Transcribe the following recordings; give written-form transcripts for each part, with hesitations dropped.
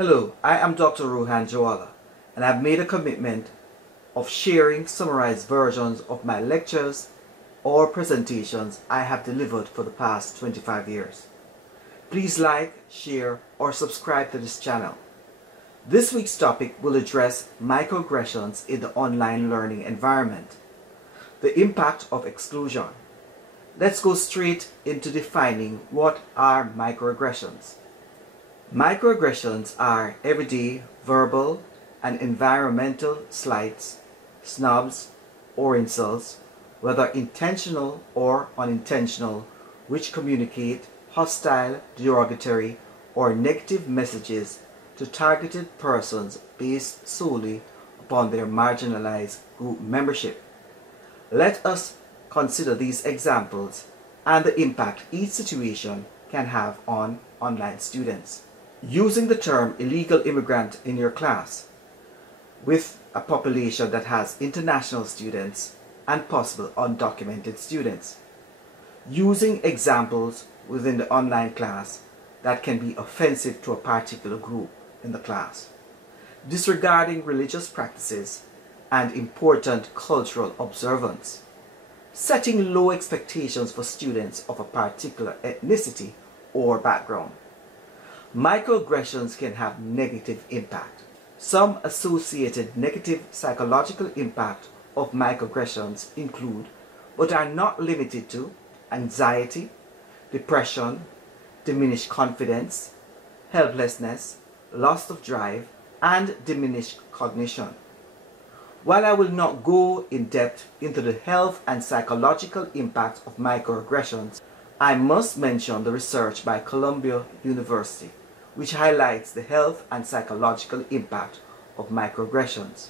Hello, I am Dr. Rohan Jawala, and I've made a commitment of sharing summarized versions of my lectures or presentations I have delivered for the past 25 years. Please like, share, or subscribe to this channel. This week's topic will address microaggressions in the online learning environment, the impact of exclusion. Let's go straight into defining what are microaggressions. Microaggressions are everyday verbal and environmental slights, snubs, or insults, whether intentional or unintentional, which communicate hostile, derogatory, or negative messages to targeted persons based solely upon their marginalized group membership. Let us consider these examples and the impact each situation can have on online students. Using the term illegal immigrant in your class with a population that has international students and possible undocumented students. Using examples within the online class that can be offensive to a particular group in the class. Disregarding religious practices and important cultural observance. Setting low expectations for students of a particular ethnicity or background. Microaggressions can have negative impact. Some associated negative psychological impact of microaggressions include, but are not limited to, anxiety, depression, diminished confidence, helplessness, loss of drive, and diminished cognition. While I will not go in depth into the health and psychological impact of microaggressions, I must mention the research by Columbia University, which highlights the health and psychological impact of microaggressions.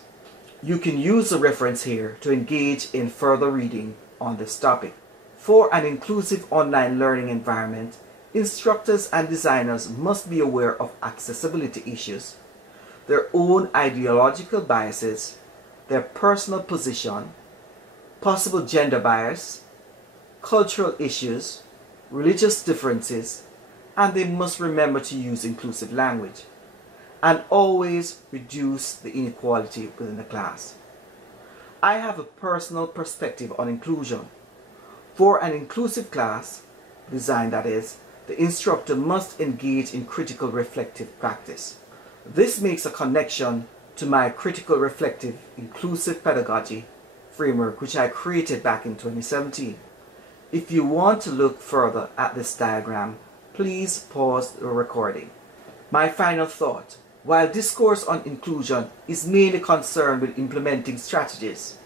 You can use the reference here to engage in further reading on this topic. For an inclusive online learning environment, instructors and designers must be aware of accessibility issues, their own ideological biases, their personal position, possible gender bias, cultural issues, religious differences, and they must remember to use inclusive language and always reduce the inequality within the class. I have a personal perspective on inclusion. For an inclusive class design, that is, the instructor must engage in critical reflective practice. This makes a connection to my critical reflective inclusive pedagogy framework, which I created back in 2017. If you want to look further at this diagram, please pause the recording. My final thought: while discourse on inclusion is mainly concerned with implementing strategies,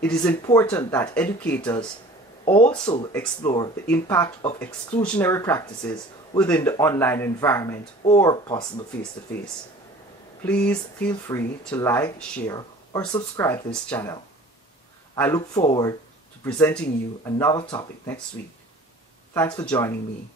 it is important that educators also explore the impact of exclusionary practices within the online environment or possible face-to-face. Please feel free to like, share, or subscribe to this channel. I look forward to presenting you another topic next week. Thanks for joining me.